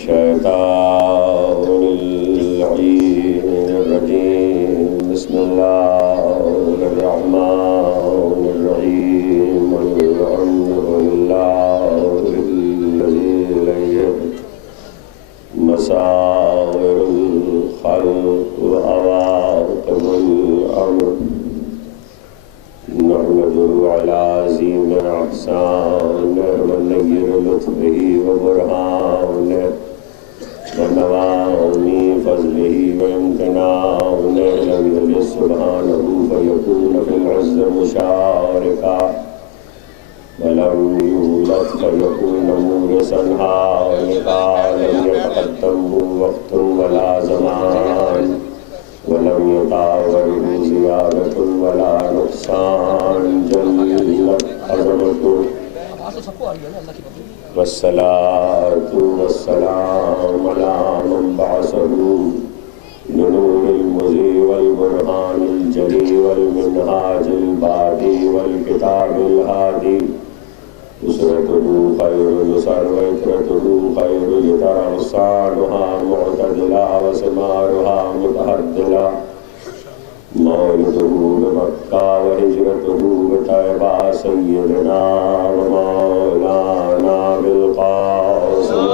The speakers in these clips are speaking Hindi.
मिनश्शैतानिर्रजीम बिस्मिल्लाहिर्रहमानिर्रहीम अल्हम्दुलिल्लाहिल्लज़ी मसाइरुल खल्क़ व अवाक़िबुल अम्र नहमदुहु अला अज़ीम अहसानिहि व नय्यिर लुत्फ़िही व बुरहानिहि व नवामी फ़ज़लिही व इम्तिनानिहि लम यलिद सुब्हानहु फ़यकून फ़िल इज़्ज़ि मुशारिका व लम यूलद फ़यकून मूरिसन हालिका लम यतक़द्दमहु वक़्तुन वला ज़मान वलम युतावरहु ज़ियादतुन वला नुक़सान जल्लत अज़मतुहु वस्सलातु वस्सलामु अला मन बअसहु बिनूरिल मुज़ी वल बुरहानिल जली वल मिनहाजिल बादी वल किताबिल हादी उसरतुहु खैरुल सर्वत्रतुहु खैरुल तरसानुहा मुअतदिला व सिमारुहा मुतहद्दिला मौलिदुहु बिमक्का व हिजरतुहु बितैबा सय्यदना व मौलाना बिलक़ासिम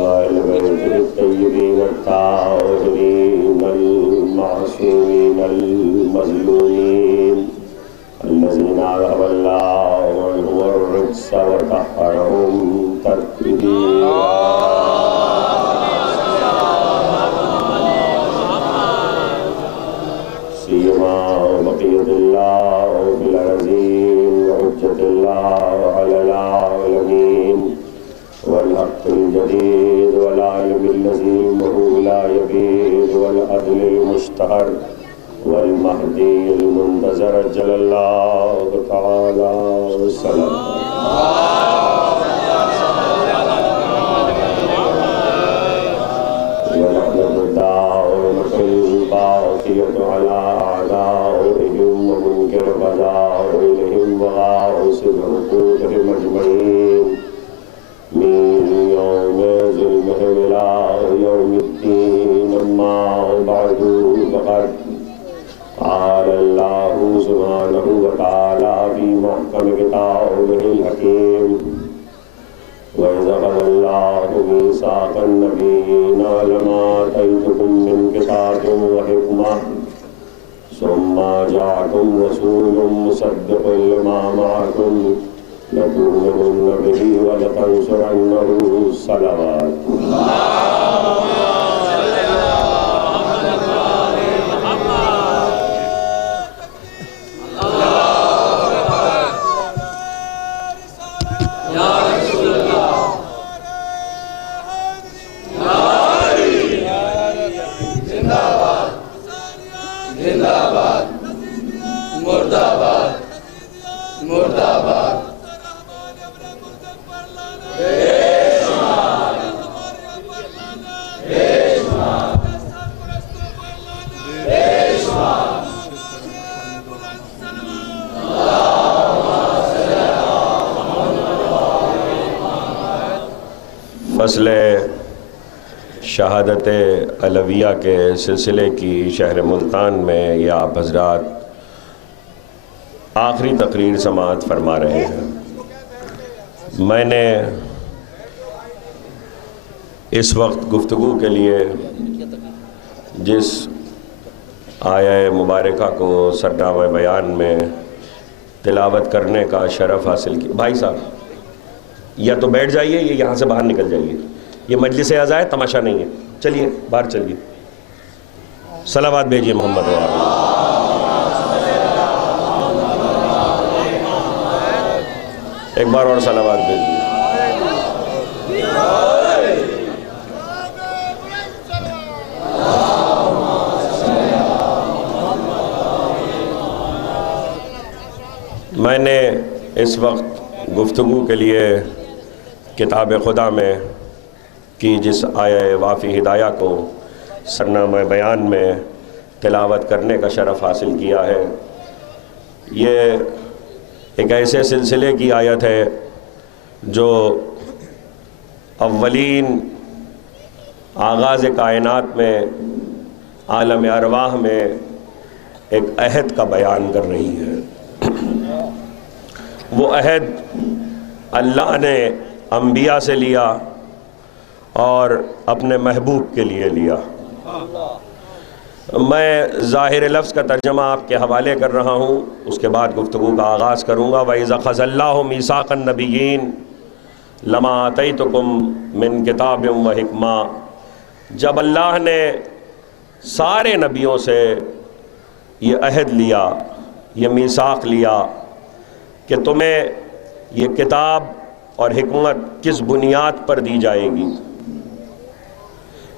वअल बैतिल तय्यबीन अत्ताहिरीन अल-मासूमीन अल-मज़लूमीन अल्लज़ीना अज़हबल्लाहु अन्हुमुर रिज्स व तह्हरहुम तत्हीरा सीमा बक़ियतिल्लाह फिल अरज़ीन व हुज्जतिल्लाह अलल आलमीन वल हक़्क़िल जदीद वल इल्मिल लज़ी महु ला यबीद वल अदलिल मुश्तहर वल महदील मुंतज़र जल्लल्लाहु तआला वसल्लम शहादत अलविया के सिलसिले की शहर मुल्तान में ये आप हज़रात आखिरी तकरीर समाअत फरमा रहे हैं। मैंने इस वक्त गुफ्तगू के लिए जिस आया मुबारका को सरनामा बयान में तिलावत करने का शरफ़ हासिल किया। भाई साहब या तो बैठ जाइए या यहाँ से बाहर निकल जाइए, ये मजलिस अज़ा है, तमाशा नहीं है। चलिए बाहर चलिए, सलावत भेजिए मोहम्मद वाला। एक बार और सलावत भेजिए। मैंने इस वक्त गुफ्तगू के लिए किताब खुदा में की जिस आया वाफ़ी हिदाया को सरनामा बयान में तिलावत करने का शरफ़ हासिल किया है, ये एक ऐसे सिलसिले की आयत है जो अव्वलीन आगाज़ कायनात में आलम अरवाह में एक अहद का बयान कर रही है। वो अहद अल्लाह ने अंबिया से लिया और अपने महबूब के लिए लिया। मैं ज़ाहिर लफ्ज़ का तर्जमा आपके हवाले कर रहा हूँ, उसके बाद गुफ्तगू का आगाज़ करूँगा। वइज़ा ख़ज़ल्लाहु मीसाक़न नबिय्यीन लमा आतैतुकुम मिन किताबिन व हिकमा, जब अल्लाह ने सारे नबियों से ये अहद लिया, ये मीसाक़ लिया कि तुम्हें ये किताब और हिकमत किस बुनियाद पर दी जाएगी,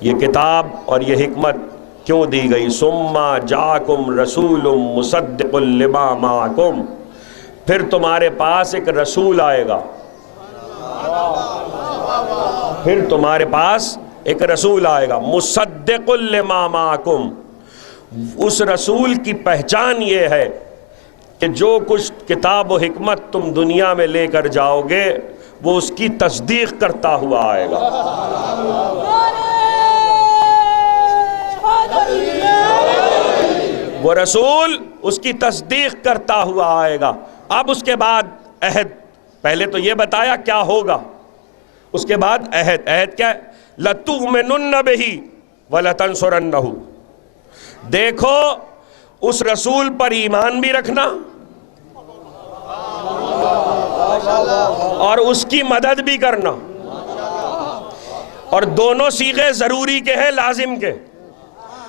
ये किताब और ये हिकमत क्यों दी गई। सुम्मा जाकुम रसूलुम मुसद्दिकुल लिमा माकुम, फिर तुम्हारे पास एक रसूल आएगा, फिर तुम्हारे पास एक रसूल आएगा मुसद्दिकुल लिमा माकुम। उस रसूल की पहचान ये है कि जो कुछ किताब और हिकमत तुम दुनिया में लेकर जाओगे वो उसकी तस्दीक करता हुआ आएगा। वो रसूल उसकी तस्दीक करता हुआ आएगा। अब उसके बाद अहद, पहले तो ये बताया क्या होगा, उसके बाद अहद। अहद क्या है? लतुमिनुन्न बिही व लतंसुरन्नहु, देखो उस रसूल पर ईमान भी रखना और उसकी मदद भी करना। और दोनों सीगे जरूरी के हैं, लाजिम के,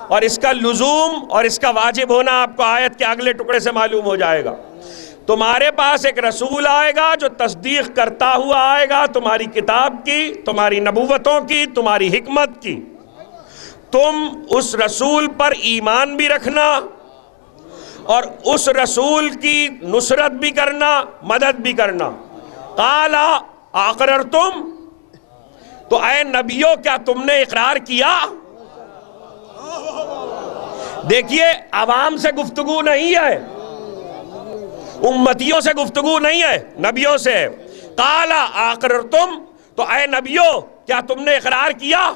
और इसका लुजूम और इसका वाजिब होना आपको आयत के अगले टुकड़े से मालूम हो जाएगा। तुम्हारे पास एक रसूल आएगा जो तस्दीक करता हुआ आएगा तुम्हारी किताब की, तुम्हारी नबूवतों की, तुम्हारी हिकमत की। तुम उस रसूल पर ईमान भी रखना और उस रसूल की नुसरत भी करना, मदद भी करना। काला आकरर तुम, तो ऐ नबियों क्या तुमने इकरार किया? देखिए, अवाम से गुफ्तगू नहीं है, उम्मतियों से गुफ्तगू नहीं है, नबियों से। काला आकरर तुम, तो ऐ नबियों क्या तुमने इकरार किया?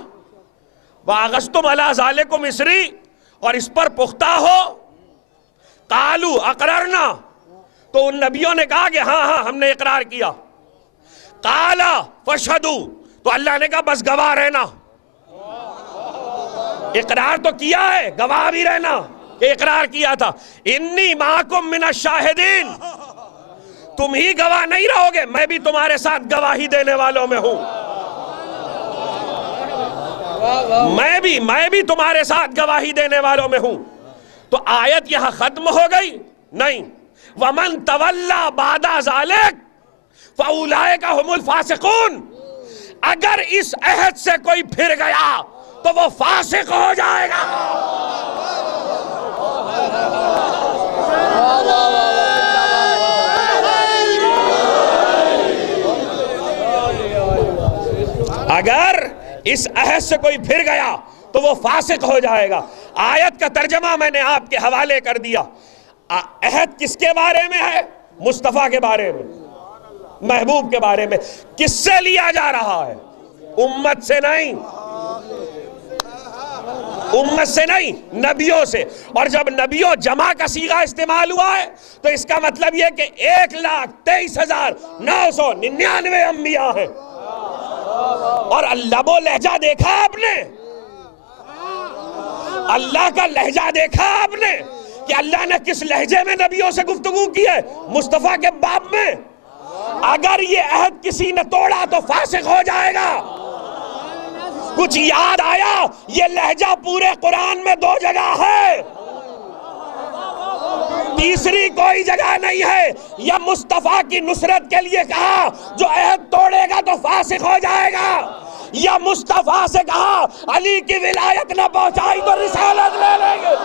वागस्तुम अला ज़ालिकुम इसरी, और इस पर पुख्ता हो। कालू अकररना, तो उन नबियों ने कहा कि हाँ हाँ हमने इकरार किया। काला फशहदू, तो अल्लाह ने कहा बस गवाह रहना। इकरार तो किया है, गवाह भी रहना कि इकरार किया था। इन्नी माकुम मिनश शाहिदीन, तुम ही गवाह नहीं रहोगे, मैं भी तुम्हारे साथ गवाही देने वालों में हूं। मैं भी तुम्हारे साथ गवाही देने वालों में हूं। तो आयत यहां खत्म हो गई? नहीं। वमन तवल्ला बादा ज़ालिक फउलाइका हुमुल फासिकून, अगर इस अहद से कोई फिर गया तो वो फासिक हो जाएगा। अगर इस अहद से कोई फिर गया तो वो फासिक हो जाएगा। आयत का तर्जमा मैंने आपके हवाले कर दिया। अहद किसके बारे में है? मुस्तफ़ा के बारे में, महबूब के बारे में। किससे लिया जा रहा है? उम्मत से नहीं, उम्मत से नहीं, नबियों से। और जब नबियों जमा का सीगा इस्तेमाल हुआ है तो इसका मतलब यह कि 1,23,999 अंबिया हैं। और लबो लहजा देखा आपने? अल्लाह का लहजा देखा आपने कि अल्लाह ने किस लहजे में नबियों से गुफ्तगू की है? मुस्तफा के बाब में। अगर ये अहद किसी ने तोड़ा तो फासिक हो जाएगा। कुछ याद आया? ये लहजा पूरे कुरान में 2 जगह है, तीसरी कोई जगह नहीं है। यह मुस्तफा की नुसरत के लिए कहा, जो अहद तोड़ेगा तो फासिक हो जाएगा। या मुस्तफा से कहा अली की विलायत न पहुंचाई तो रिसालत ले लेंगे।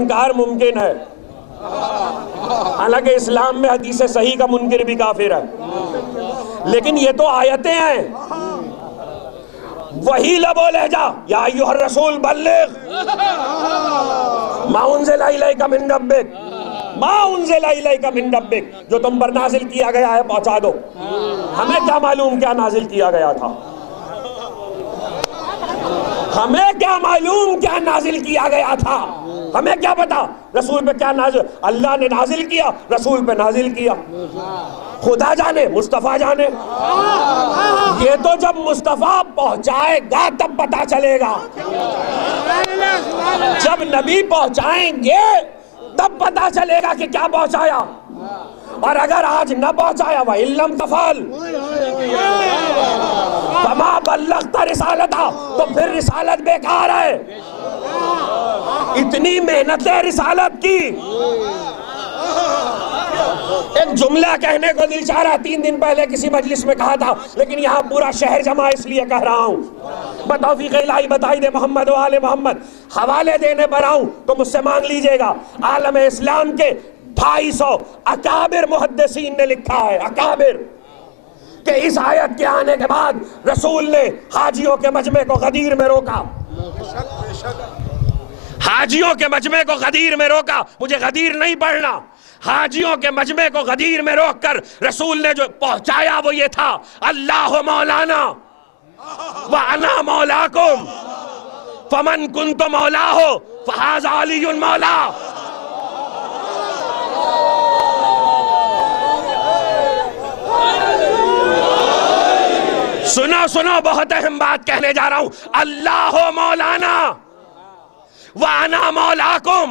इनकार मुमकिन है। हालांकि इस्लाम में हदीस सही का मुनकिर भी काफिर है, लेकिन ये तो आयतें हैं। वही लबो लहजा, या अय्युहर रसूल बल्लिग मा उन्ज़िला इलैका मिन रब्बिक, मा उन्ज़िला इलैका मिन रब्बिक, जो तुम पर नाजिल किया गया है पहुंचा दो। हमें क्या मालूम क्या नाजिल किया गया था, हमें क्या मालूम क्या नाजिल किया गया था, हमें क्या पता रसूल पे क्या नाजिल, अल्लाह ने नाजिल किया, रसूल पे नाजिल किया। खुदा जाने, मुस्तफा जाने। ये तो जब मुस्तफा पहुंचाएगा तब पता चलेगा। जब नबी पहुंचाएंगे तब पता चलेगा कि क्या पहुंचाया। और अगर आज न पहुंचाया, वह इल्लम तफल फमा बल्लगता रिसालता, तो फिर रिसालत बेकार है। इतनी मेहनत है रिसालत की। एक जुमला कहने को दिल चाह रहा, 3 दिन पहले किसी मजलिस में कहा था, लेकिन यहाँ पूरा शहर जमा इसलिए कह रहा हूँ। तौफीक इलाही बताई दे मोहम्मद व आले मोहम्मद। हवाले देने पर आऊं तो मुझसे मांग लीजिएगा। आलम इस्लाम के 250 अकाबिर मुहद्दिसीन ने लिखा है, अकाबिर, कि इस आयत के आने के बाद रसूल ने हाजियों के मजमे को गदीर में रोका। हाजियों के मजमे को गदीर में रोका। मुझे गदीर नहीं पढ़ना। हाजियों के मजमे को गदीर में रोककर रसूल ने जो पहुंचाया वो ये था, अल्लाह मौलाना व अना मौलाकुम फमन कुन्तु मौला हो फहाज़ा अलीयुन मौला। सुनो सुनो, बहुत अहम बात कहने जा रहा हूं। अल्लाह मौलाना व अना मौलाकुम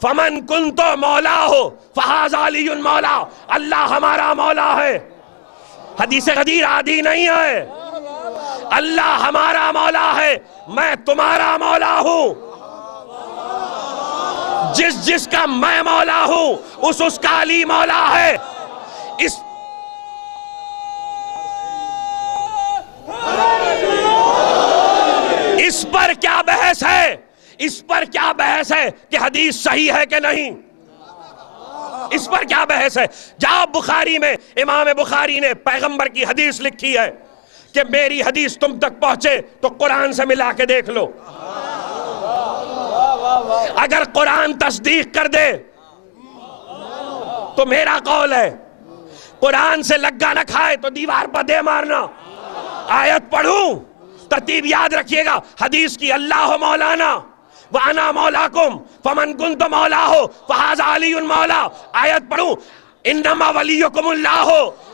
फमन कुन्तु मौला हो फहाज़ा अलीयुन मौला। अल्लाह हमारा मौला है। हदीस गदीर आदि नहीं है। अल्लाह हमारा मौला है, मैं तुम्हारा मौला हूं। जिसका मैं मौला हूं उसका अली मौला है। इस पर क्या बहस है? इस पर क्या बहस है कि हदीस सही है कि नहीं? इस पर क्या बहस है? जाओ बुखारी में, इमाम बुखारी ने पैगंबर की हदीस लिखी है कि मेरी हदीस तुम तक पहुंचे तो कुरान से मिला के देख लो। अगर कुरान तस्दीक कर दे तो मेरा कौल है, कुरान से लग्गा न खाए तो दीवार पर दे मारना। आयत पढ़ूं, तरतीब याद रखिएगा हदीस की। अल्लाह मौलाना व अना मौलाकुम फमन कुन्तु मौला हो फहाज़ा अलीयुन मौला। आयत पढ़ूं, इन्नमा वलियुकुमुल्लाह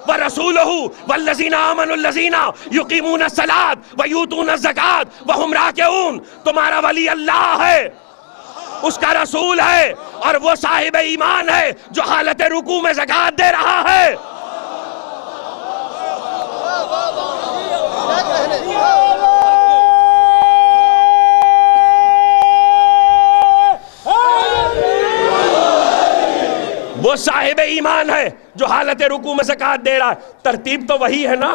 व रसूलुहु वल्लज़ीना आमनुल्लज़ीना युकीमून अस्सलात व यूतून अज़्ज़कात व हुम राकिऊन। तुम्हारा वली अल्लाह है, उसका रसूल है, और वो साहिब ईमान है जो हालत रुकू में ज़कात दे रहा है। वो साहिब ईमान है जो हालत रुकू में ज़कात दे रहा है। तरतीब तो वही है ना।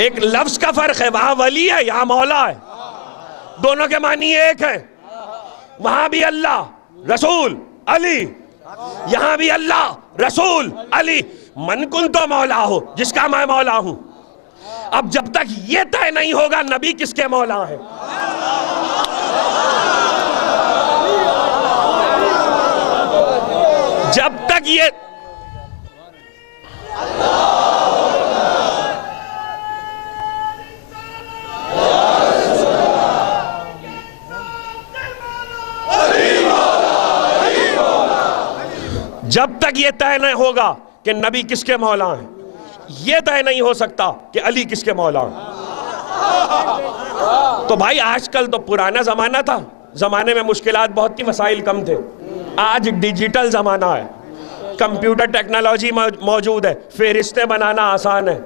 एक लफ्ज का फर्क है, वहां वली है, यहां मौला है। दोनों के मानी एक है। वहां भी अल्लाह, रसूल, अली, यहां भी अल्लाह, रसूल, अली। मन कुन्तु मौला हो, जिसका मैं मौला हूं। अब जब तक ये तय नहीं होगा नबी किसके मौला है, जब तक ये तय नहीं होगा कि नबी किसके मौला हैं, ये तय नहीं हो सकता कि अली किसके मौला हैं। तो भाई आजकल तो पुराना जमाना था, जमाने में मुश्किलात बहुत थी, वसाइल कम थे। आज डिजिटल जमाना है, कंप्यूटर टेक्नोलॉजी मौजूद है, फहरिस्तें बनाना आसान है।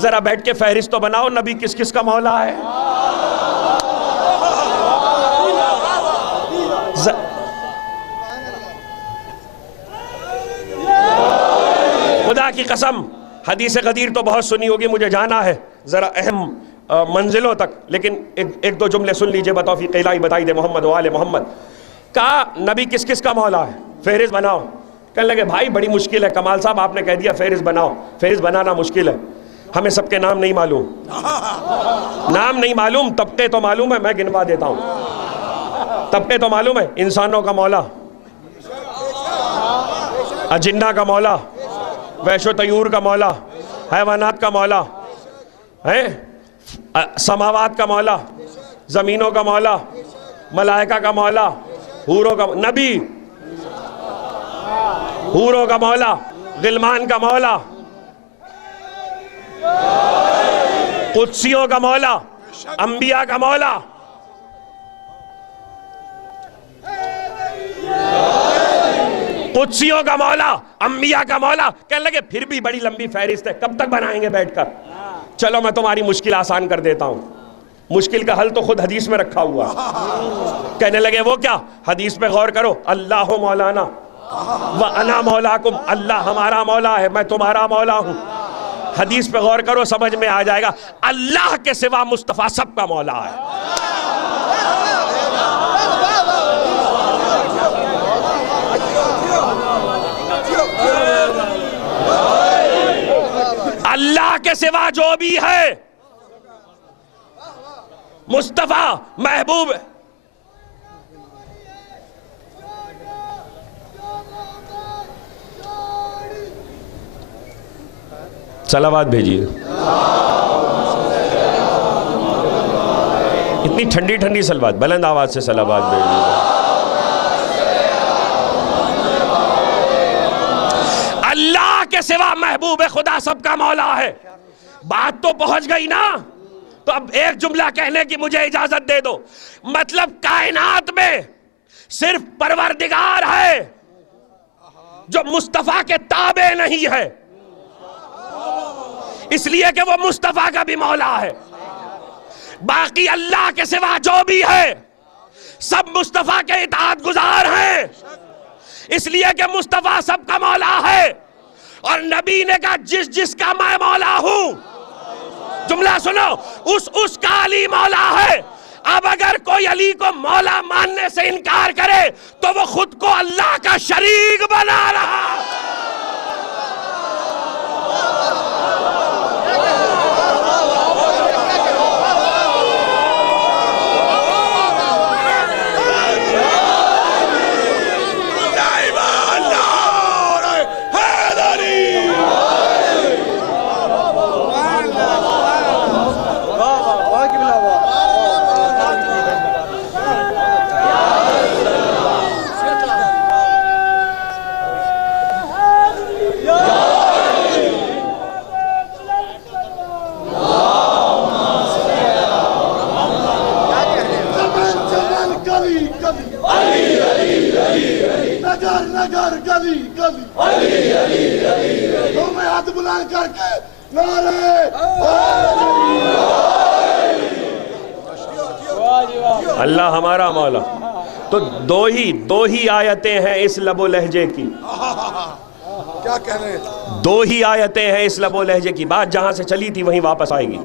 जरा बैठ के फहरिस्त तो बनाओ नबी किस किस का मौला है। खुदा की कसम, हदीस गदीर तो बहुत सुनी होगी, मुझे जाना है, जरा अहम मंजिलों तक, लेकिन एक दो जुमले सुन लीजिए। बताओ फी क़िला बताई दे मोहम्मद वाले मोहम्मद का नबी किस किस का मौला है, फहरिस्त बनाओ। कहने लगे भाई बड़ी मुश्किल है, कमाल साहब आपने कह दिया फहरिस्त बनाओ। फहरिस्त बनाना मुश्किल है, हमें सबके नाम नहीं मालूम। नाम नहीं मालूम, तबके तो मालूम है, मैं गिनवा देता हूं। तबके तो मालूम है, इंसानों का मौला, अजिन्ना का मौला, वैशो तयूर का मौला, हैवानात का मौला है, समावात का मौला, जमीनों का मौला, मलाइका का मौला, हूरों का नबी, हूरों का मौला, गिलमान का मौला, कुद्सियों का मौला, अंबिया का मौला। कुद्सियों का मौला, अंबिया का मौला। कहने लगे फिर भी बड़ी लंबी फहरिस्त है, कब तक बनाएंगे बैठकर? चलो मैं तुम्हारी मुश्किल आसान कर देता हूं। मुश्किल का हल तो खुद हदीस में रखा हुआ। कहने लगे वो क्या? हदीस पे गौर करो, अल्लाह मौलाना व अना मौलाकुम, अल्लाह हमारा मौला है, मैं तुम्हारा मौला हूं। हदीस पे गौर करो, समझ में आ जाएगा। अल्लाह के सिवा मुस्तफा सबका मौला है। अल्लाह के सिवा जो भी है मुस्तफा महबूब। सलावत भेजिए। इतनी ठंडी ठंडी सलावत, बुलंद आवाज से सलावत भेजिए। अल्लाह के सिवा महबूब खुदा सबका मौला है। बात तो पहुंच गई ना? तो अब एक जुमला कहने की मुझे इजाजत दे दो। मतलब कायनात में सिर्फ परवरदिगार है जो मुस्तफा के ताबे नहीं है, इसलिए कि वो मुस्तफा का भी मौला है। बाकी अल्लाह के सिवा जो भी है सब मुस्तफा के इताअत गुजार हैं, इसलिए कि मुस्तफा सबका मौला है। और नबी ने कहा जिस जिसका मैं मौला हूं, जुमला सुनो, उसका अली मौला है। अब अगर कोई अली को मौला मानने से इनकार करे तो वो खुद को अल्लाह का शरीक बना रहा। नगर गली गली अली अली अली तो मैं हाथ बुलंद करके नारे अल्लाह हमारा मौला। तो दो ही आयतें हैं इस लबो लहजे की। क्या कह रहे हैं? दो ही आयतें हैं इस लबो लहजे की। बात जहां से चली थी वहीं वापस आएगी।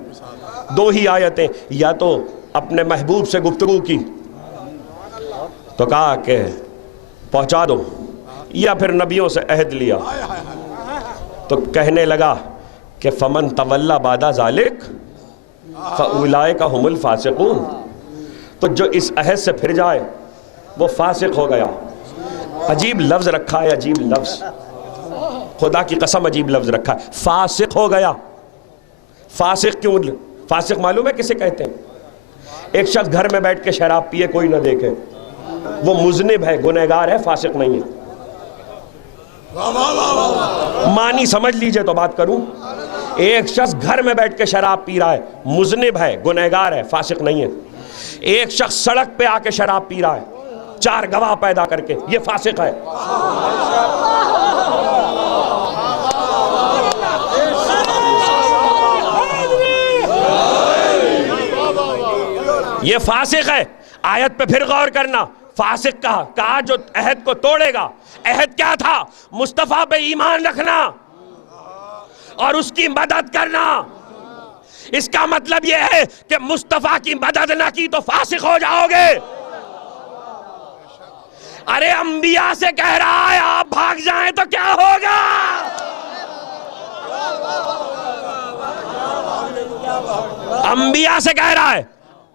दो ही आयतें, या तो अपने महबूब से गुफ्तगू की तो कहा कि पहुंचा दो, या फिर नबियों से अहद लिया तो कहने लगा कि फमन तवल्ला बादा जालिक फउलाइका हुमुल फासिकून। तो जो इस अहद से फिर जाए वो फासिक हो गया। अजीब लफ्ज रखा है, अजीब लफ्ज, खुदा की कसम अजीब लफ्ज रखा है, फासिक हो गया। फासिक क्यों? फासिक मालूम है किसे कहते हैं? एक शख्स घर में बैठ के शराब पिए, कोई ना देखे, वो मुजनिब है, गुनहगार है, फासिक नहीं है। मानी समझ लीजिए तो बात करूं। एक शख्स घर में बैठ के शराब पी रहा है, मुजनिब है, गुनहगार है, फासिक नहीं है। एक शख्स सड़क पे आके शराब पी रहा है, चार गवाह पैदा करके, ये फासिक है। ये फासिक है। आयत पे फिर गौर करना, फासिक कहा जो अहद को तोड़ेगा। अहद क्या था? मुस्तफा पे ईमान रखना और उसकी मदद करना। इसका मतलब यह है कि मुस्तफा की मदद ना की तो फासिक हो जाओगे। अरे अंबिया से कह रहा है आप भाग जाएं तो क्या होगा? अंबिया से कह रहा है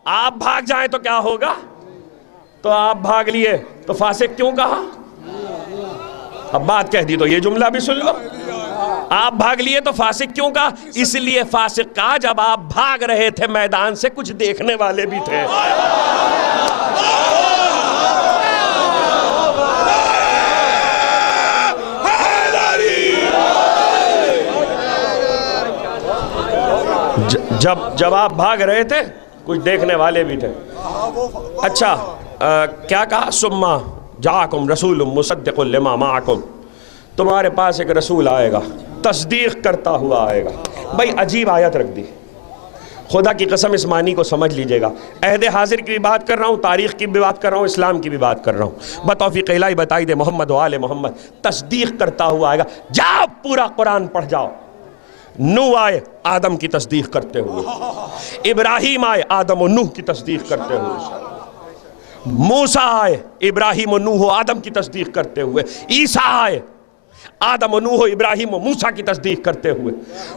आप भाग जाएं तो क्या होगा? तो आप भाग लिए तो फासिक क्यों कहा? अब बात कह दी तो ये जुमला भी सुन लो। आप भाग लिए तो फासिक क्यों कहा? इसलिए फासिक कहा जब आप भाग रहे थे मैदान से कुछ देखने वाले भी थे। जब आप भाग रहे थे कुछ देखने वाले भी थे। अच्छा क्या कहा? सुम्मा जाकुम रसूलुम मुसद्दिकुल लिमा माअकुम, तुम्हारे पास एक रसूल आएगा तस्दीक करता हुआ आएगा। भाई अजीब आयत रख दी, खुदा की कसम इस मानी को समझ लीजिएगा। अहद हाजिर की भी बात कर रहा हूँ, तारीख़ की भी बात कर रहा हूँ, इस्लाम की भी बात कर रहा हूँ। बतौफीक इलाही बताई दे मोहम्मद व आले मोहम्मद, तस्दीक करता हुआ आएगा। जाओ पूरा कुरान पढ़ जाओ। नूह आए आदम की तस्दीक करते हुए, इब्राहिम आए आदम और नूह की तस्दीक करते हुए, मूसा आए इब्राहिम और नूह आदम की तस्दीक करते हुए, ईसा आए आदम और नूह इब्राहिम और मूसा की तस्दीक करते हुए,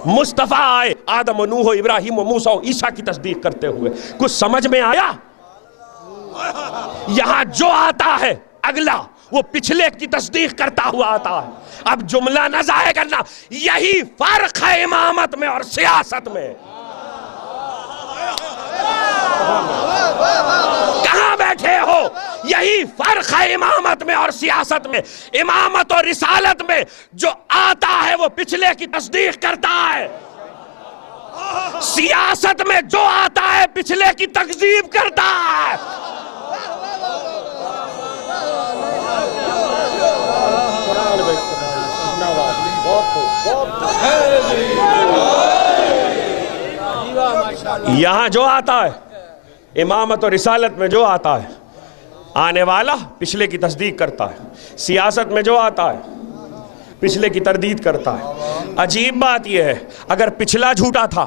मुस्तफ़ा आए आदम और नूह इब्राहिम और मूसा और ईसा की तस्दीक करते हुए। कुछ समझ में आया? यहां जो आता है अगला वो पिछले की तस्दीक करता हुआ आता है। अब जुमला न ज़ाया करना, यही फर्क है इमामत में और सियासत में। कहां बैठे हो? यही फर्क है इमामत में और सियासत में। इमामत और रिसालत में जो आता है वो पिछले की तस्दीक करता है, सियासत में जो आता है पिछले की तकजीब करता है। यहां जो आता है इमामत और रिसालत में जो आता है, आने वाला पिछले की तस्दीक करता है। सियासत में जो आता है पिछले की तरदीद करता है। अजीब बात यह है, अगर पिछला झूठा था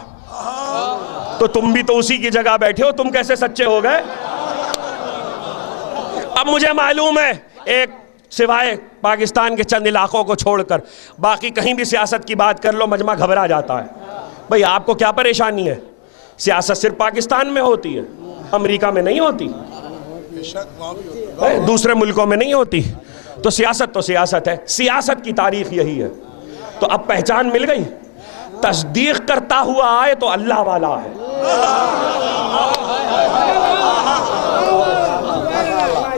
तो तुम भी तो उसी की जगह बैठे हो, तुम कैसे सच्चे हो गए? अब मुझे मालूम है एक सिवाय पाकिस्तान के चंद इलाकों को छोड़कर बाकी कहीं भी सियासत की बात कर लो मजमा घबरा जाता है। भाई आपको क्या परेशानी है? सियासत सिर्फ पाकिस्तान में होती है, अमेरिका में नहीं होती, दूसरे मुल्कों में नहीं होती। तो सियासत है, सियासत की तारीख यही है। तो अब पहचान मिल गई। तस्दीक करता हुआ आए तो अल्लाह वाला है,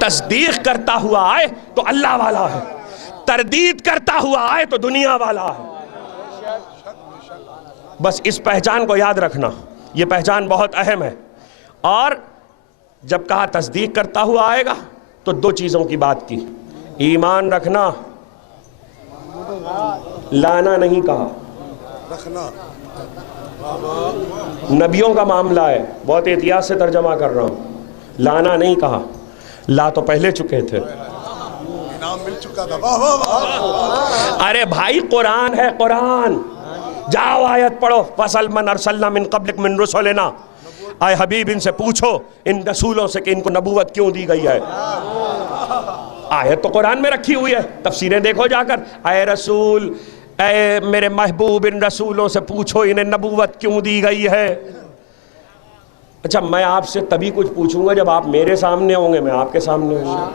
तस्दीक करता हुआ आए तो अल्लाह वाला है, तरदीद करता हुआ आए तो दुनिया वाला है। बस इस पहचान को याद रखना, यह पहचान बहुत अहम है। और जब कहा तस्दीक करता हुआ आएगा तो दो चीज़ों की बात की, ईमान रखना, लाना नहीं कहा। नबियों का मामला है, बहुत एहतियात से तर्जमा कर रहा हूँ, लाना नहीं कहा। ला तो पहले चुके थे, इनाम मिल चुका था। अरे भाई कुरान है, कुरान। जाओ आयत पढ़ो, फसल मन अरसलना मिन क़ब्लिक मिन रुसुलिना। आए हबीब इनसे पूछो इन रसूलों से कि इनको नबूवत क्यों दी गई है। आयत तो कुरान में रखी हुई है, तफसीरें देखो जाकर। आए रसूल, ऐ मेरे महबूब इन रसूलों से पूछो इन्हें नबूवत क्यों दी गई है। अच्छा मैं आपसे तभी कुछ पूछूंगा जब आप मेरे सामने होंगे, मैं आपके सामने होंगे।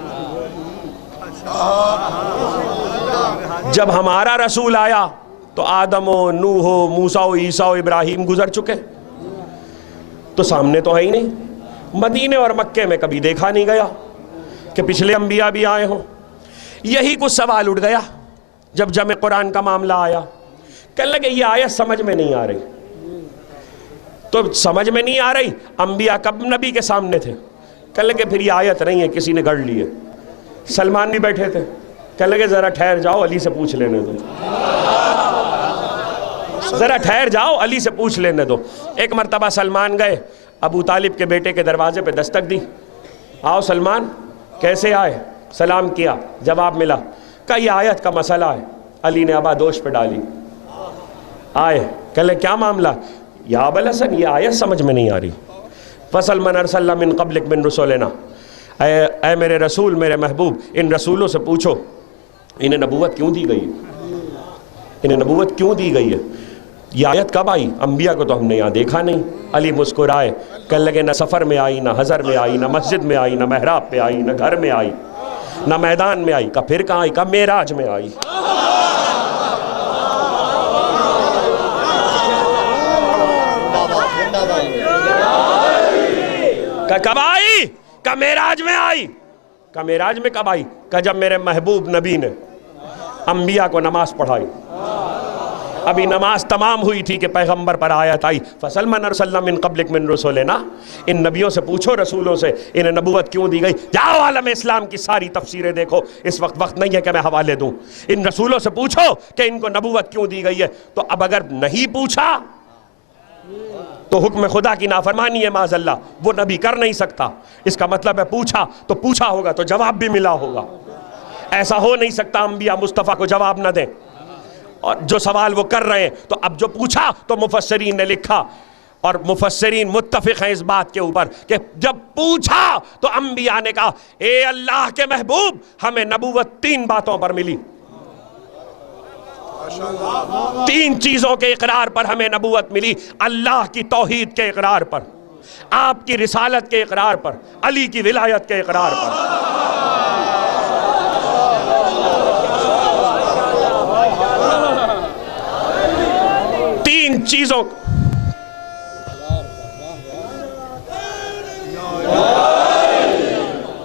जब हमारा रसूल आया तो आदम हो, नूह हो, मूसा हो, ईसा हो, इब्राहिम गुजर चुके, तो सामने तो है ही नहीं। मदीने और मक्के में कभी देखा नहीं गया कि पिछले अंबिया भी आए हों। यही कुछ सवाल उठ गया जब जमे कुरान का मामला आया। कहने लगे ये आयत समझ में नहीं आ रही। तो समझ में नहीं आ रही, अंबिया कब नबी के सामने थे? कहने लगे फिर ये आयत नहीं है, किसी ने गढ़ ली है। सलमान भी बैठे थे, कहने लगे जरा ठहर जाओ, अली से पूछ लेने दो, जरा ठहर जाओ, अली से पूछ लेने दो। एक मरतबा सलमान गए, अबू तालिब के बेटे के दरवाजे पे दस्तक दी, आओ सलमान। कैसे आए? सलाम किया, जवाब मिला, कहा ये आयत का मसला है। अली ने आबादोश पे डाली। आए, कहले क्या मामला? या अबल हसन, ये आयत समझ में नहीं आ रही। फसल मन अरसलना मिन क़ब्लिक मिन रुसूलिना, ऐ मेरे रसूल, मेरे महबूब, इन रसूलों से पूछो इन्हें नबूवत क्यों दी गई है, इन्हें नबूवत क्यों दी गई है। ये आयत कब आई? अंबिया को तो हमने यहाँ देखा नहीं। अली मुस्कुराए, कह लगे न सफ़र में आई, न हज़र में आई, न मस्जिद में आई, न महराब पे आई, न घर में आई, न मैदान में आई। का फिर कहाँ आई? का मेराज में आई। का कब आई? का मेराज में आई। का मेराज में कब आई? का जब मेरे महबूब नबी ने अंबिया को नमाज पढ़ाई। अभी नमाज तमाम हुई थी कि पैगंबर पर आयत आई, फसल मन अरसलना मिन क़ब्लिक मिन रुसूलिना, इन नबियों से पूछो, रसूलों से, इन्हें नबूवत क्यों दी गई। जाओ आलम इस्लाम की सारी तफसीरें देखो, इस वक्त नहीं है कि मैं हवाले दूं। इन रसूलों से पूछो कि इनको नबूवत क्यों दी गई है। तो अब अगर नहीं पूछा तो हुक्म खुदा की नाफरमानी है माज़अल्लाह, वो नबी कर नहीं सकता। इसका मतलब है पूछा तो पूछा होगा तो जवाब भी मिला होगा। ऐसा हो नहीं सकता अंबिया मुस्तफ़ा को जवाब न दें, और जो सवाल वो कर रहे हैं। तो अब जो पूछा तो मुफस्सिरीन ने लिखा, और मुफस्सिरीन मुत्तफिक हैं इस बात के ऊपर कि जब पूछा तो अंबिया ने कहा, ए अल्लाह के महबूब, हमें नबूवत 3 बातों पर मिली, 3 चीजों के इकरार पर हमें नबूवत मिली। अल्लाह की तौहीद के इकरार पर, आपकी रिसालत के इकरार पर, अली की विलायत के इकरार पर। चीजों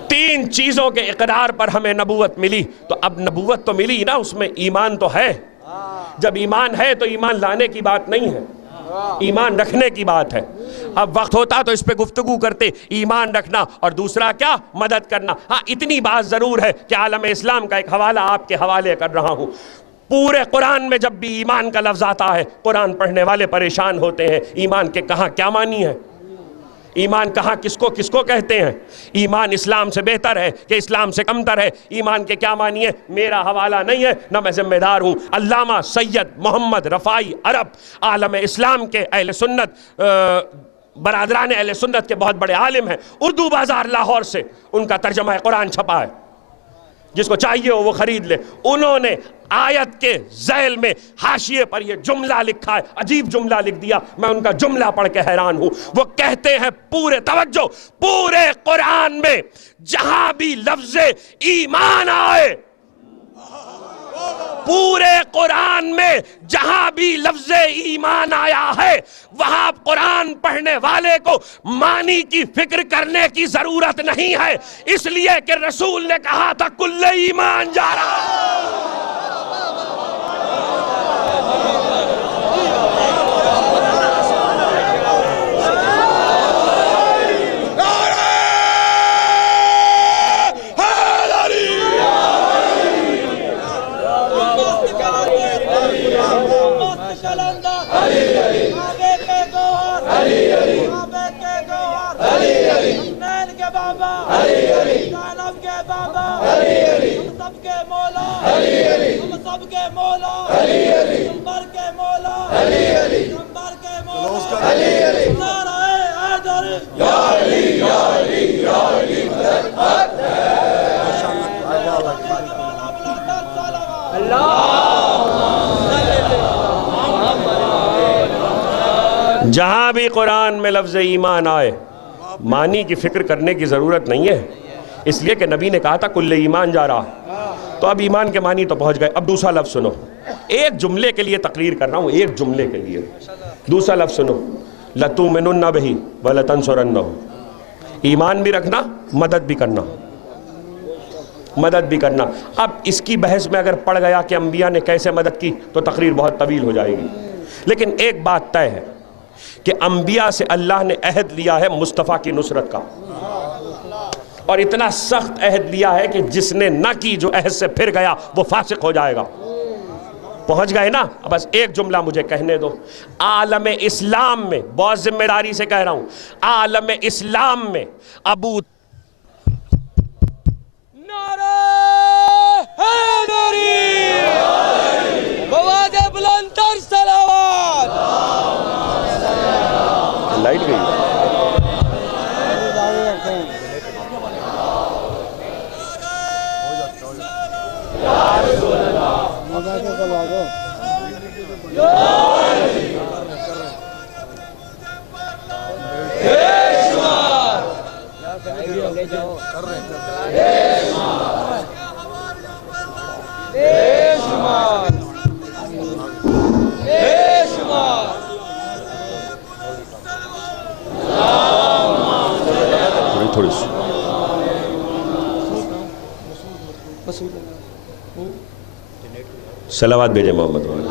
तीन चीजों के इकरार पर हमें नबूवत मिली। तो अब नबूवत तो मिली ना, उसमें ईमान तो है। जब ईमान है तो ईमान लाने की बात नहीं है, ईमान रखने की बात है। अब वक्त होता तो इस पे गुफ्तगू करते, ईमान रखना और दूसरा क्या, मदद करना। हाँ, इतनी बात जरूर है कि आलम इस्लाम का एक हवाला आपके हवाले कर रहा हूं। पूरे कुरान में जब भी ईमान का लफ्ज आता है, कुरान पढ़ने वाले परेशान होते हैं, ईमान के कहाँ क्या मानी है, ईमान कहाँ किसको किसको कहते हैं, ईमान इस्लाम से बेहतर है कि इस्लाम से कमतर है, ईमान के क्या मानी है। मेरा हवाला नहीं है, ना मैं जिम्मेदार हूँ। अल्लामा सैयद मोहम्मद रफ़ाई अरब, आलम इस्लाम के अहले सुन्नत, बरादरान अहले सुन्नत के बहुत बड़े आलिम हैं। उर्दू बाजार लाहौर से उनका तर्जमा कुरान छपा है, जिसको चाहिए हो वो खरीद ले। उन्होंने आयत के ज़ैल में हाशिए पर ये जुमला लिखा है, अजीब जुमला लिख दिया, मैं उनका जुमला पढ़ के हैरान हूं। वो कहते हैं, पूरे तवज्जो, पूरे कुरान में जहां भी लफ्ज़े ईमान आए, पूरे कुरान में जहां भी लफ्ज़े ईमान आया है, वहां कुरान पढ़ने वाले को मानी की फिक्र करने की जरूरत नहीं है, इसलिए कि रसूल ने कहा था कुल्ले ईमान जा रहा। जहां भी कुरान में लफ्ज़ ईमान आए, मानी की फिक्र करने की ज़रूरत नहीं है, इसलिए कि नबी ने कहा था कुल्ले ईमान जा रहा। तो अब ईमान के मानी तो पहुंच गए। अब दूसरा लफ्ज़ सुनो, एक जुमले के लिए तकरीर कर रहा हूँ, एक जुमले के लिए। दूसरा लफ्ज़ सुनो, लतुमिनुन्ना बिही व लतंसुरन्नहु। ईमान भी रखना, मदद भी करना, मदद भी करना। अब इसकी बहस में अगर पड़ गया कि अंबिया ने कैसे मदद की तो तकरीर बहुत तवील हो जाएगी। लेकिन एक बात तय है कि अंबिया से अल्लाह ने अहद लिया है मुस्तफ़ा की नुसरत का, और इतना सख्त अहद लिया है कि जिसने न की, जो अहद से फिर गया वो फासिक हो जाएगा। पहुंच गए ना? बस एक जुमला मुझे कहने दो। आलम इस्लाम में, बहुत जिम्मेदारी से कह रहा हूं, आलम इस्लाम में अबू थोड़ी सी सलावत भेजे मोहम्मद वाले।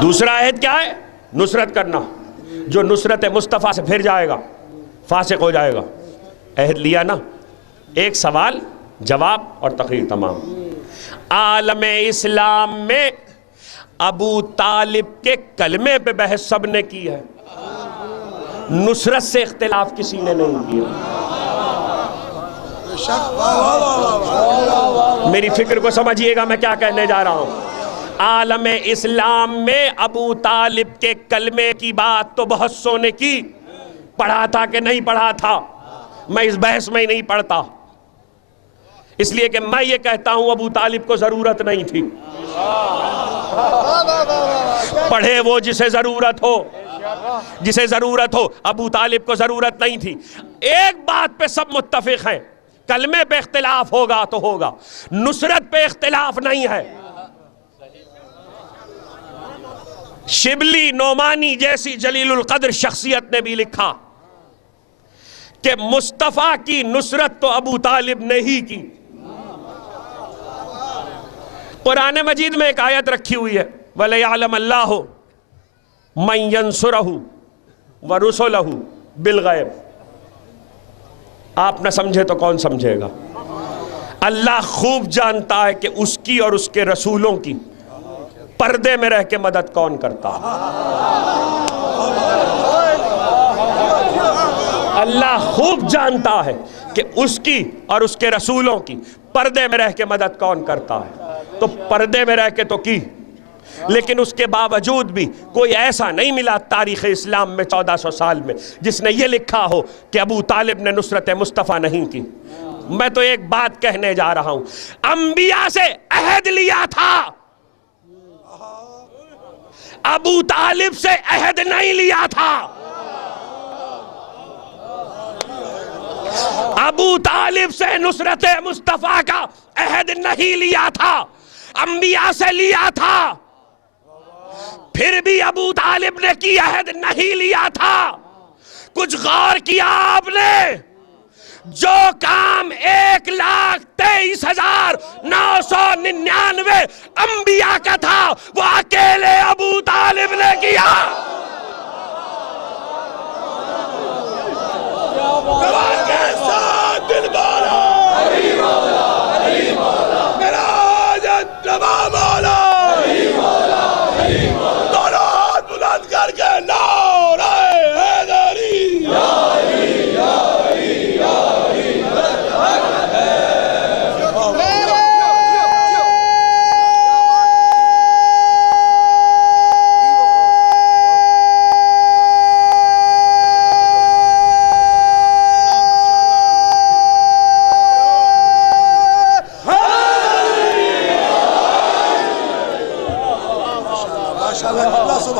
दूसरा अहद क्या है? नुसरत करना। जो नुसरत मुस्तफ़ा से फिर जाएगा फासिक हो जाएगा। अहद लिया ना, एक सवाल जवाब और तकरीर तमाम। आलम इस्लाम में अबू तालिब के कलमे पे बहस सब ने की है, नुसरत से इख्तिलाफ किसी ने नहीं किया। मेरी फिक्र को समझिएगा मैं क्या कहने जा रहा हूं। आलम इस्लाम में अबू तालिब के कलमे की बात तो बहुत सोने की, पढ़ा था कि नहीं पढ़ा था, मैं इस बहस में ही नहीं पढ़ता, इसलिए कि मैं ये कहता हूं अबू तालिब को जरूरत नहीं थी। पढ़े वो जिसे जरूरत हो, जिसे जरूरत हो। अबू तालिब को जरूरत नहीं थी। एक बात पे सब मुत्तफिक हैं, कलमे पे इख्तिलाफ होगा तो होगा, नुसरत पे इख्तिलाफ नहीं है। शिबली नोमानी जैसी जलीलुल कद्र शख्सियत ने भी लिखा कि मुस्तफा की नुसरत तो अबू तालिब ने ही की। कुरान मजीद में एक आयत रखी हुई है, वलयअलम अल्लाहु मन यंसुरहु व रुसुलहु बिल गैब। आप न समझे तो कौन समझेगा। अल्लाह खूब जानता है कि उसकी और उसके रसूलों की पर्दे में रह के मदद कौन करता है। अल्लाह खूब जानता है कि उसकी और उसके रसूलों की पर्दे में रह के मदद कौन करता है। तो पर्दे में रह के तो की, लेकिन उसके बावजूद भी कोई ऐसा नहीं मिला तारीख़ इस्लाम में 1400 साल में जिसने ये लिखा हो कि अबू तालिब ने नुसरत मुस्तफ़ा नहीं की। मैं तो एक बात कहने जा रहा हूं, अंबिया से अहद लिया था, अबू तालिब से अहद नहीं लिया था। अबू तालिब से नुसरत मुस्तफ़ा का अहद नहीं लिया था, अंबिया से लिया था। फिर भी अबू तालिब ने की अहद नहीं लिया था। कुछ गौर किया आपने? जो काम 1,23,999 अंबिया का था वो अकेले अबू तालिब ने किया।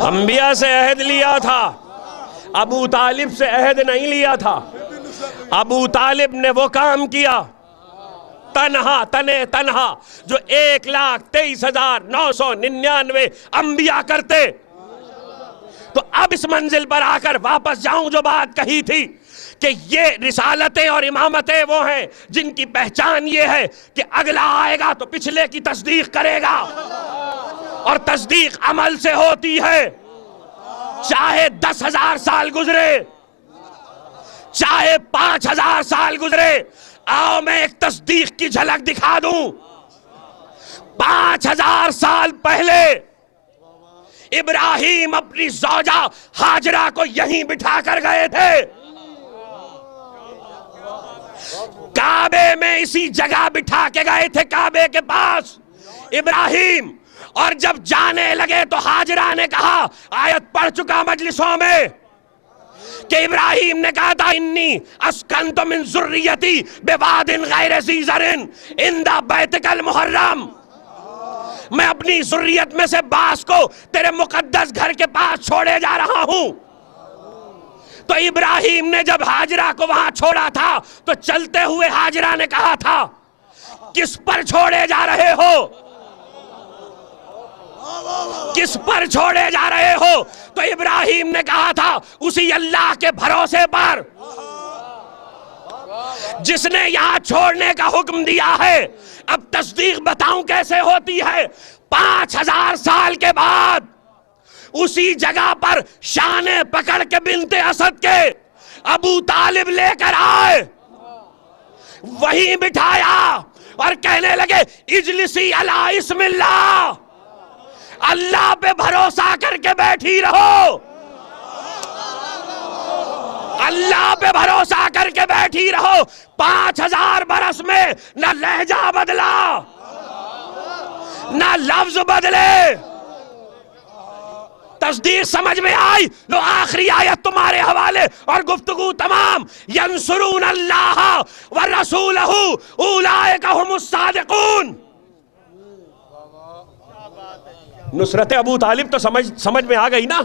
अंबिया से अहद लिया था, अबू तालिब से अहद नहीं लिया था। अबू तालिब ने वो काम किया तन्हा जो 1,23,999 अंबिया करते। तो अब इस मंजिल पर आकर वापस जाऊं जो बात कही थी कि ये रिसालतें और इमामतें वो हैं जिनकी पहचान ये है कि अगला आएगा तो पिछले की तस्दीक करेगा, और तस्दीक अमल से होती है। चाहे 10,000 साल गुजरे, चाहे 5,000 साल गुजरे। आओ मैं एक तस्दीक की झलक दिखा दूं। 5,000 साल पहले इब्राहिम अपनी ज़ौजा हाजरा को यहीं बिठा कर गए थे। काबे में इसी जगह बिठा के गए थे, काबे के पास इब्राहिम। और जब जाने लगे तो हाजरा ने कहा, आयत पढ़ चुका मजलिसों में, कि इब्राहिम ने कहा था इन्नी अस्कन्तु मिन ज़ुर्रियती बिवादिन गैरि ज़ी ज़रिन इंदा बैतिकल मुहर्रम, मैं अपनी ज़ुर्रियत में से बास को तेरे मुकद्दस घर के पास छोड़े जा रहा हूं। तो इब्राहिम ने जब हाजरा को वहां छोड़ा था तो चलते हुए हाजरा ने कहा था किस पर छोड़े जा रहे हो, किस पर छोड़े जा रहे हो? तो इब्राहिम ने कहा था उसी अल्लाह के भरोसे पर जिसने यहां छोड़ने का हुक्म दिया है। अब तस्दीक बताऊं कैसे होती है। 5000 साल के बाद उसी जगह पर शाने पकड़ के बिनते असद के अबू तालिब लेकर आए, वहीं बिठाया और कहने लगे इजलिसी अला इस्मिल्लाह, अल्लाह पे भरोसा करके बैठी रहो, अल्लाह पे भरोसा करके बैठी रहो। 5000 बरस में न लहजा बदला न लफ्ज बदले। तस्दीक समझ में आई? लो आखिरी आयत तुम्हारे हवाले और गुफ्तगू तमाम। यंसुरून अल्लाह व रसूलहू उलाइका हुमुस सादिकून। नुसरत अबू तालिब तो समझ में आ गई ना।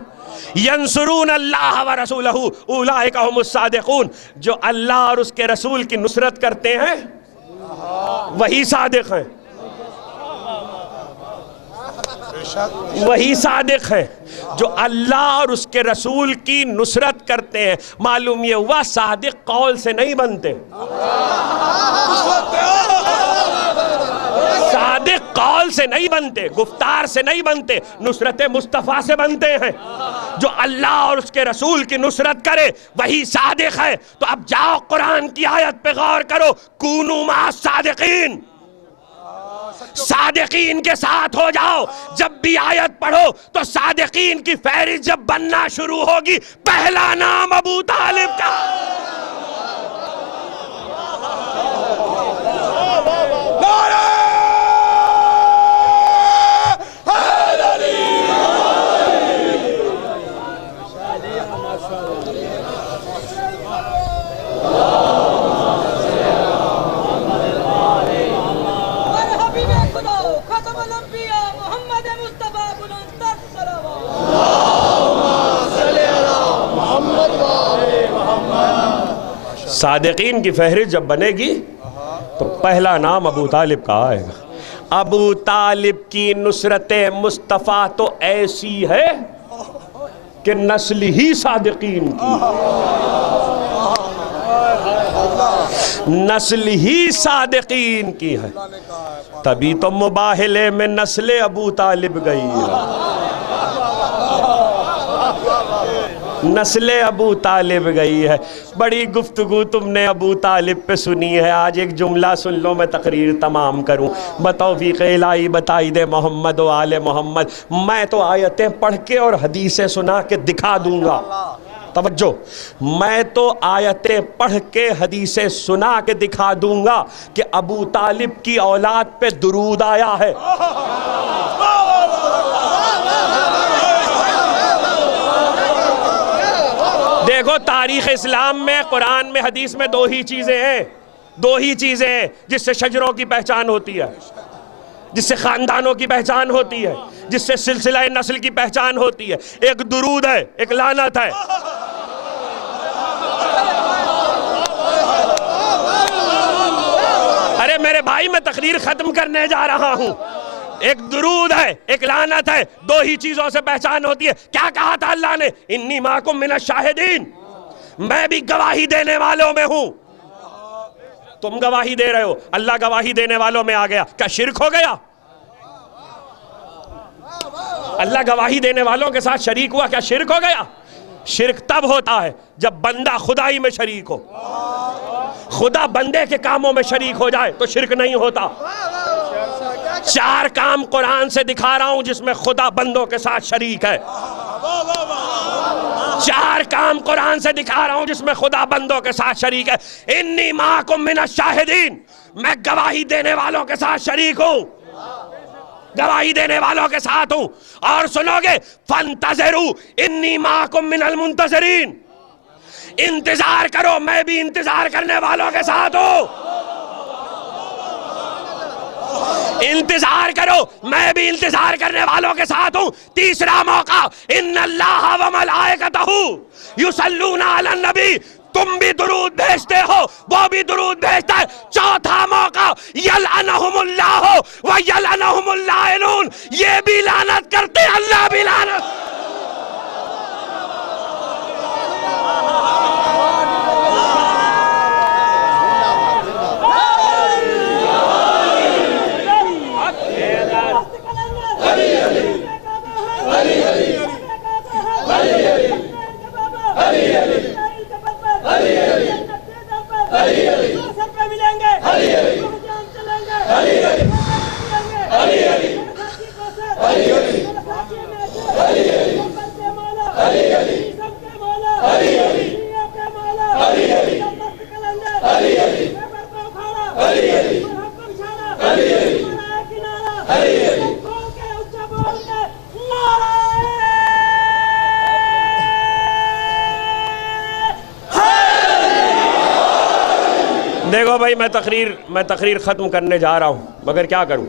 यंसुरून अल्लाह व रसूलहू उलाइका हुमुस सादिकून, जो अल्लाह और उसके रसूल की नुसरत करते हैं वही सादिक हैं, वही सादिक है जो अल्लाह और उसके रसूल की नुसरत करते हैं। मालूम ये हुआ सादिक कौल से नहीं बनते, सादिक कौल से नहीं बनते, गुफ्तार से नहीं बनते, नुसरत मुस्तफ़ा से बनते हैं। जो अल्लाह और उसके रसूल की नुसरत करे वही सादिक है। तो अब जाओ कुरान की आयत पे गौर करो, कूनू मा सादिकीन, सादिकीन के साथ हो जाओ। जब भी आयत पढ़ो तो सादिकीन की फहरिस्त जब बनना शुरू होगी, पहला नाम अबू तालिब का। सादिकीन की फहरिस्त जब बनेगी तो पहला नाम अबू तालिब का आएगा। अबू तालिब की नुसरत मुस्तफ़ा तो ऐसी है कि नस्ल ही सादिकीन की, नस्ल ही सादिकीन की है। तभी तो मुबाहिले में नस्ल अबू तालिब गई है, नस्ल अबू तालिब गई है। बड़ी गुफ्तगू तुमने अबू तालिब पे सुनी है। आज एक जुमला सुन लो, मैं तकरीर तमाम करूं। बतौफीक़ इलाही बताई दे मोहम्मद व आले मोहम्मद, मैं तो आयतें पढ़ के और हदीसें सुना के दिखा दूंगा। तवज्जो, मैं तो आयतें पढ़ के हदीसें सुना के दिखा दूंगा कि अबू तालिब की औलाद पे दुरूद आया है। देखो, तारीख़ इस्लाम में, कुरान में, हदीस में दो ही चीज़ें हैं, दो ही चीज़ें हैं जिससे शजरों की पहचान होती है, जिससे ख़ानदानों की पहचान होती है, जिससे सिलसिला नस्ल की पहचान होती है। एक दुरूद है, एक लानत है। अरे मेरे भाई, मैं तकरीर ख़त्म करने जा रहा हूँ। एक दुरूद है, एक लानत है, दो ही चीजों से पहचान होती है। क्या कहा था अल्लाह ने? इन्नी माकुम मिनश शाहिदीन, मैं भी गवाही देने वालों में हूं। तुम गवाही दे रहे हो, अल्लाह गवाही देने वालों में आ गया। क्या शिर्क हो गया? अल्लाह गवाही देने वालों के साथ शरीक हुआ, क्या शिर्क हो गया? शिर्क तब होता है जब बंदा खुदाई में शरीक हो। खुदा बंदे के कामों में शरीक हो जाए तो शिर्क नहीं होता। 4 काम कुरान से दिखा रहा हूं जिसमें खुदा बंदों के साथ शरीक है। 4 काम कुरान से दिखा रहा हूं जिसमें खुदा बंदों के साथ शरीक है। इन्नी माकुम मिनश शाहिदीन, मैं गवाही देने वालों के साथ शरीक हूं, गवाही देने वालों के साथ हूं। और सुनोगे, फंतज़िरू इन्नी माकुम मिनल मुंतज़िरीन, इंतजार करो, मैं भी इंतजार करने वालों के साथ हूं। इंतजार करो, मैं भी इंतजार करने वालों के साथ हूं। तीसरा मौका, इन्नल्लाह व मलाइकतहू युसल्लूना अलन नबी, तुम भी दुरूद भेजते हो, वो भी दुरूद भेजता है। चौथा मौका, यलअनहुमुल्लाह व यलअनहुमुल लाइनून, ये भी लानत करते, अल्लाह भी लानत। देखो भाई, मैं तकरीर ख़त्म करने जा रहा हूँ, मगर क्या करूँ,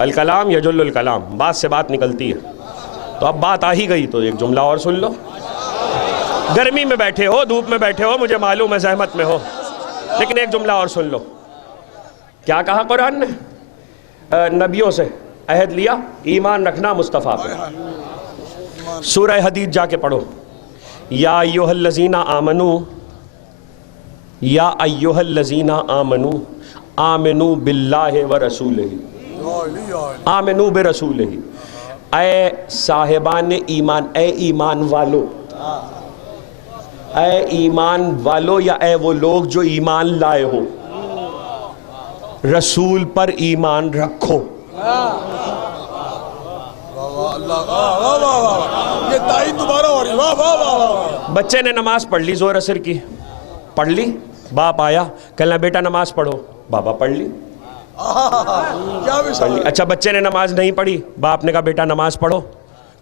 अल कलाम यजुल्लुल कलाम, बात से बात निकलती है। तो अब बात आ ही गई तो एक जुमला और सुन लो। गर्मी में बैठे हो, धूप में बैठे हो, मुझे मालूम है जहमत में हो, लेकिन एक जुमला और सुन लो। क्या कहा कुरान ने? नबियों से अहद लिया, ईमान रखना मुस्तफ़ा पे। सूरह हदीद जाके पढ़ो, या अय्युहल्लज़ीना आमनू, या अय्युहल्लज़ीना आमनू आमिनू बिल्लाहि व रसूलिही, आमिनू बिरसूलिही। ऐ साहिबान ईमान, ऐ ईमान वालो, ऐ ईमान वालो, या ऐ वो लोग जो ईमान लाए हो, रसूल पर ईमान रखो। ये तारीफ दोबारा हो रही, वाह वाह वाह। बच्चे ने नमाज पढ़ ली, जोर असर की पढ़ ली, बाप आया, कहना बेटा नमाज पढ़ो, बाबा पढ़ ली, क्या पढ़ ली। अच्छा, बच्चे ने नमाज नहीं पढ़ी, बाप ने कहा बेटा नमाज पढ़ो,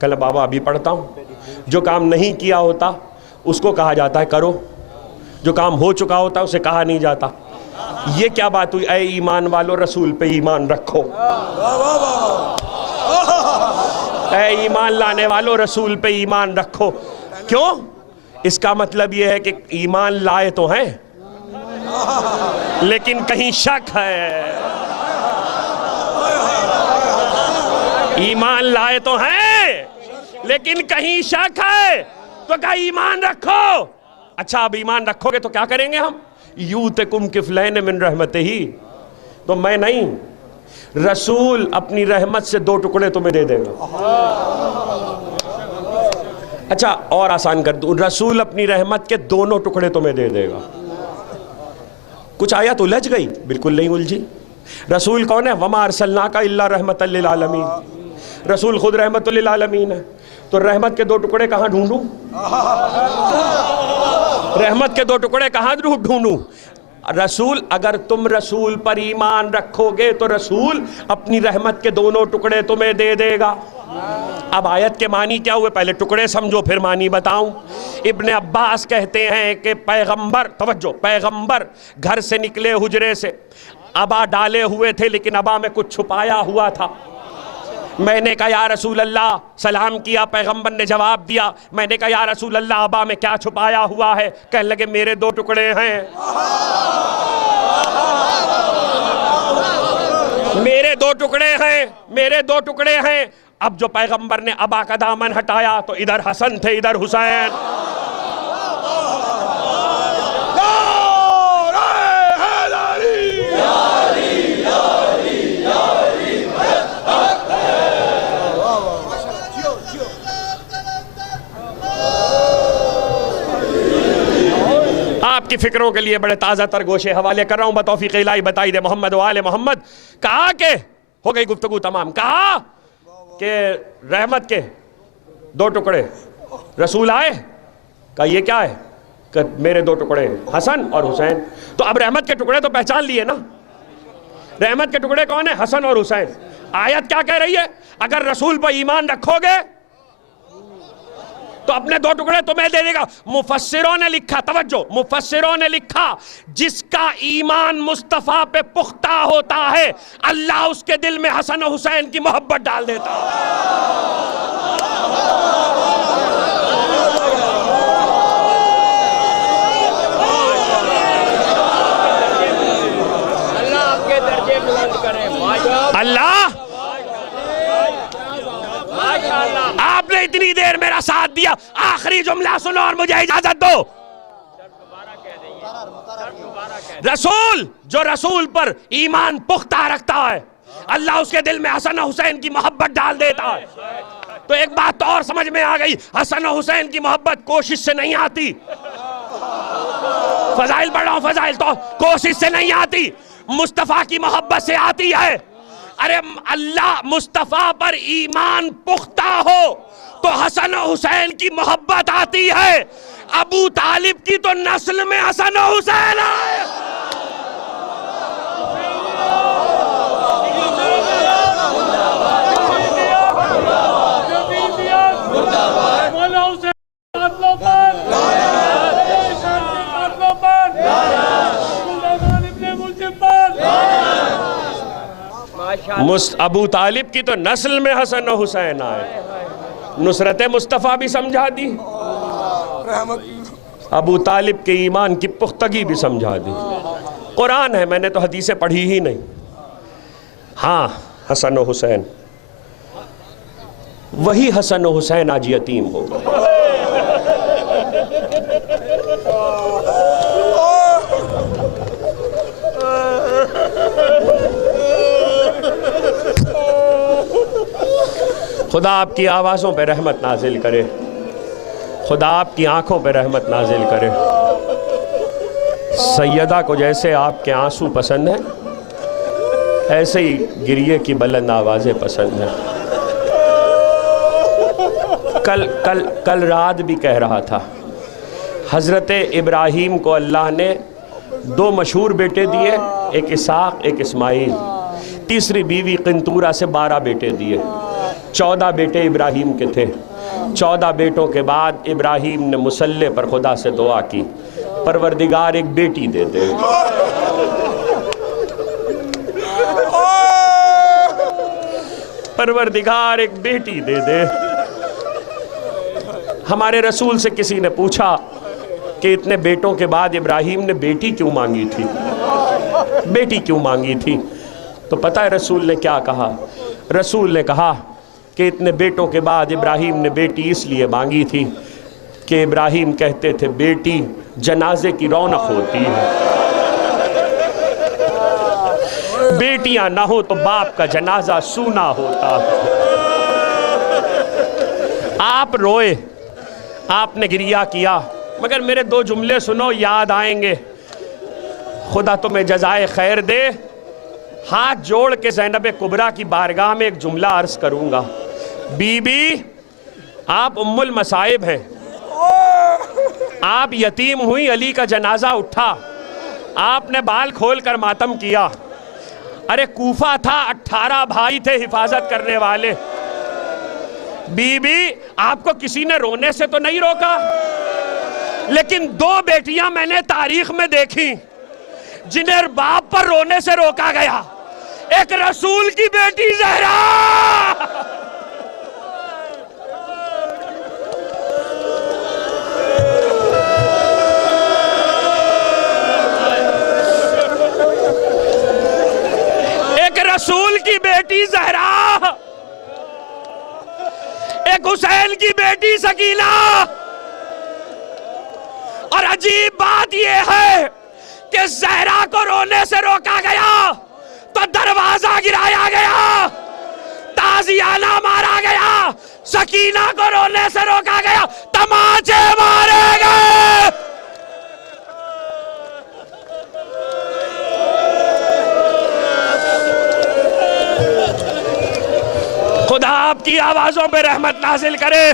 कहना बाबा अभी पढ़ता हूँ। जो काम नहीं किया होता उसको कहा जाता है करो, जो काम हो चुका होता है उसे कहा नहीं जाता। ये क्या बात हुई? ऐ ईमान वालो, रसूल पे ईमान रखो। ऐ ईमान लाने वालों, रसूल पे ईमान रखो। क्यों? इसका मतलब यह है कि ईमान लाए तो हैं, लेकिन कहीं शक है। ईमान लाए तो हैं, लेकिन कहीं शक है, तो क्या ईमान रखो। अच्छा, अब ईमान रखोगे तो क्या करेंगे हम? यूतिकुम किफलैन मिन रहमतिही, तो मैं नहीं, रसूल अपनी रहमत से 2 टुकड़े तुम्हें दे देगा। अच्छा, और आसान कर दूं, रसूल अपनी रहमत के 2 टुकड़े तुम्हें दे देगा। कुछ आयत उलझ गई? बिल्कुल नहीं उलझी। रसूल कौन है? वमा अरसलनाका इल्ला रहमतल लिल आलमीन। रसूल खुद रहमतुल लिल आलमीन है, तो रहमत के 2 टुकड़े कहाँ ढूंढूं? रहमत के 2 टुकड़े कहाँ ढूंढूं? रसूल, अगर तुम रसूल पर ईमान रखोगे तो रसूल अपनी रहमत के 2 टुकड़े तुम्हें दे देगा। अब आयत के मानी क्या हुए, पहले टुकड़े समझो फिर मानी बताऊं। इब्ने अब्बास कहते हैं कि पैगंबर, तवज्जो, पैगंबर घर से निकले हुजरे से, अबा डाले हुए थे, लेकिन अबा में कुछ छुपाया हुआ था। मैंने कहा या रसूल अल्लाह, सलाम किया, पैगंबर ने जवाब दिया। मैंने कहा या रसूल अल्लाह, अबा में क्या छुपाया हुआ है? कहने लगे मेरे 2 टुकड़े हैं, मेरे 2 टुकड़े हैं, मेरे 2 टुकड़े हैं। अब जो पैगंबर ने अबा का दामन हटाया तो इधर हसन थे, इधर हुसैन। आपकी फिक्रों के लिए बड़े ताज़ा तर गोशे हवाले कर रहा हूं। बतौफीक इलाही बताई दे मोहम्मद वाले मोहम्मद। कहा के हो गई गुफ्तगू तमाम। कहा कि रहमत के 2 टुकड़े रसूल आए, कहा ये क्या है? कि मेरे 2 टुकड़े हसन और हुसैन। तो अब रहमत के टुकड़े तो पहचान लिए ना, रहमत के टुकड़े कौन है? हसन और हुसैन। आयत क्या कह रही है? अगर रसूल पर ईमान रखोगे तो अपने 2 टुकड़े तुम्हें दे देगा। मुफस्सिरों ने लिखा, तवज्जो, मुफस्सिरों ने लिखा जिसका ईमान मुस्तफा पे पुख्ता होता है अल्लाह उसके दिल में हसन और हुसैन की मोहब्बत डाल देता है। अल्लाह, आपने इतनी देर मेरा साथ दिया, आखिरी जुमला सुनो और मुझे इजाजत दो। रसूल, जो रसूल पर ईमान पुख्ता रखता है अल्लाह उसके दिल में हसन और हुसैन की मोहब्बत डाल देता है। तो एक बात तो और समझ में आ गई, हसन और हुसैन की मोहब्बत कोशिश से नहीं आती। फजाइल पढ़ रहा हूं, फजाइल तो कोशिश से नहीं आती, मुस्तफा की मोहब्बत से आती है। अरे अल्लाह मुस्तफा पर ईमान पुख्ता हो तो हसन और हुसैन की मोहब्बत आती है। अबू तालिब की तो नस्ल में हसन और हुसैन आए। अबू तालिब की तो नस्ल में हसन और हुसैन आए। नुसरत मुस्तफ़ा भी समझा दी, अबू तालिब के ईमान की पुख्तगी भी समझा दी। कुरान है, मैंने तो हदीसें पढ़ी ही नहीं। हाँ, हसन और हुसैन, वही हसन और हुसैन आज यतीम हो गए। खुदा आपकी आवाज़ों पे रहमत नाजिल करे, खुदा आपकी आंखों पे रहमत नाजिल करे। सैयदा को जैसे आपके आंसू पसंद हैं, ऐसे ही गिरिए की बुलंद आवाज़ें पसंद हैं। कल रात भी कह रहा था, हज़रत इब्राहीम को अल्लाह ने 2 मशहूर बेटे दिए, एक इसहाक एक इस्माइल। तीसरी बीवी किंतूरा से 12 बेटे दिए। 14 बेटे इब्राहीम के थे। 14 बेटों के बाद इब्राहीम ने मुसल्ले पर खुदा से दुआ की, परवरदिगार एक बेटी दे दे। परवरदिगार एक बेटी दे दे। हमारे रसूल से किसी ने पूछा कि इतने बेटों के बाद इब्राहीम ने बेटी क्यों मांगी थी, बेटी क्यों मांगी थी? तो पता है रसूल ने क्या कहा? रसूल ने कहा कि इतने बेटों के बाद इब्राहीम ने बेटी इसलिए मांगी थी कि इब्राहीम कहते थे बेटी जनाजे की रौनक होती है, बेटियां ना हो तो बाप का जनाजा सूना होता। आप रोए, आपने गिरिया किया, मगर मेरे 2 जुमले सुनो, याद आएंगे। खुदा तुम्हें जज़ाए खैर दे। हाथ जोड़ के ज़ैनब कुबरा की बारगाह में एक जुमला अर्ज करूंगा। बीबी, आप उम्मुल मसाइब हैं, आप यतीम हुई, अली का जनाजा उठा, आपने बाल खोल कर मातम किया। अरे कूफा था, 18 भाई थे हिफाजत करने वाले। बीबी, आपको किसी ने रोने से तो नहीं रोका, लेकिन 2 बेटियां मैंने तारीख में देखी जिन्हें बाप पर रोने से रोका गया। एक रसूल की बेटी ज़हरा, एक रसूल की बेटी ज़हरा, एक हुसैन की बेटी सकीना। और अजीब बात यह है कि ज़हरा को रोने से रोका गया तो दरवाजा गिराया गया, ताजियाना मारा गया। सकीना को रोने से रोका गया, तमाचे मारे गए। खुदा आपकी आवाजों पे रहमत नाजिल करे,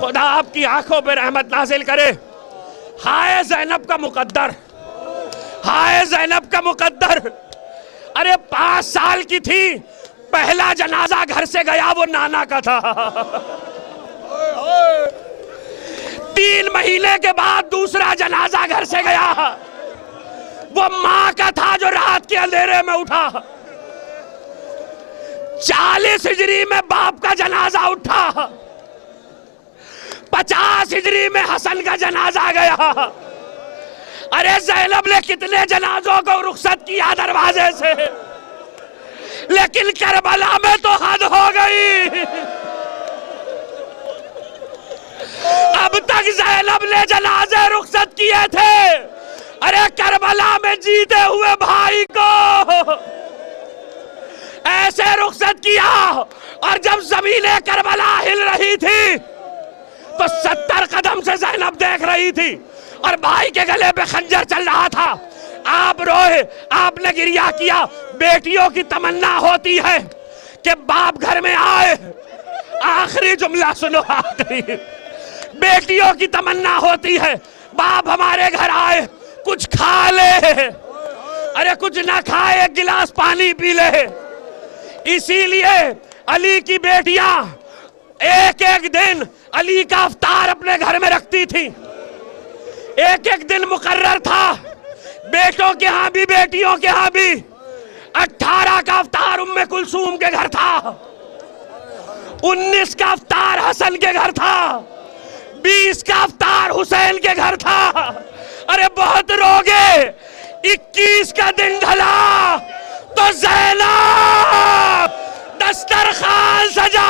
खुदा आपकी आंखों पे रहमत नाजिल करे। हाय ज़ैनब का मुकद्दर, हाय ज़ैनब का मुकद्दर। अरे 5 साल की थी, पहला जनाजा घर से गया वो नाना का था। 3 महीने के बाद दूसरा जनाजा घर से गया, वो मां का था जो रात के अंधेरे में उठा। 40 हिजरी में बाप का जनाजा उठा, 50 हिजरी में हसन का जनाजा गया। अरे ज़ैनब ने कितने जनाजों को रुखसत किया दरवाजे से, लेकिन करबला में तो हद हो गई। अब तक ज़ैनब ने जनाजे रुखसत किए थे, अरे करबला में जीते हुए भाई को ऐसे रुखसत किया। और जब ज़मीने करबला हिल रही थी तो 70 कदम से ज़ैनब देख रही थी और भाई के गले पे खंजर चल रहा था। आप रोए, आपने गिरिया किया। बेटियों की तमन्ना होती है कि बाप घर में आए। आखिरी जुमला सुनो, आखिरी। बेटियों की तमन्ना होती है बाप हमारे घर आए, कुछ खा ले, अरे कुछ ना खाए एक गिलास पानी पी ले। इसीलिए अली की बेटियां एक एक दिन अली का अफ्तार अपने घर में रखती थी। एक एक दिन मुकर्रर था, बेटों के यहाँ भी बेटियों के यहाँ भी। 18 का अफ्तार उम्मे कुलसूम के घर था, 19 का अफ्तार हसन के घर था, 20 का अफ्तार हुसैन के घर था। अरे बहुत रोगे। 21 का दिन ढला तो ज़ैनब दस्तरखान सजा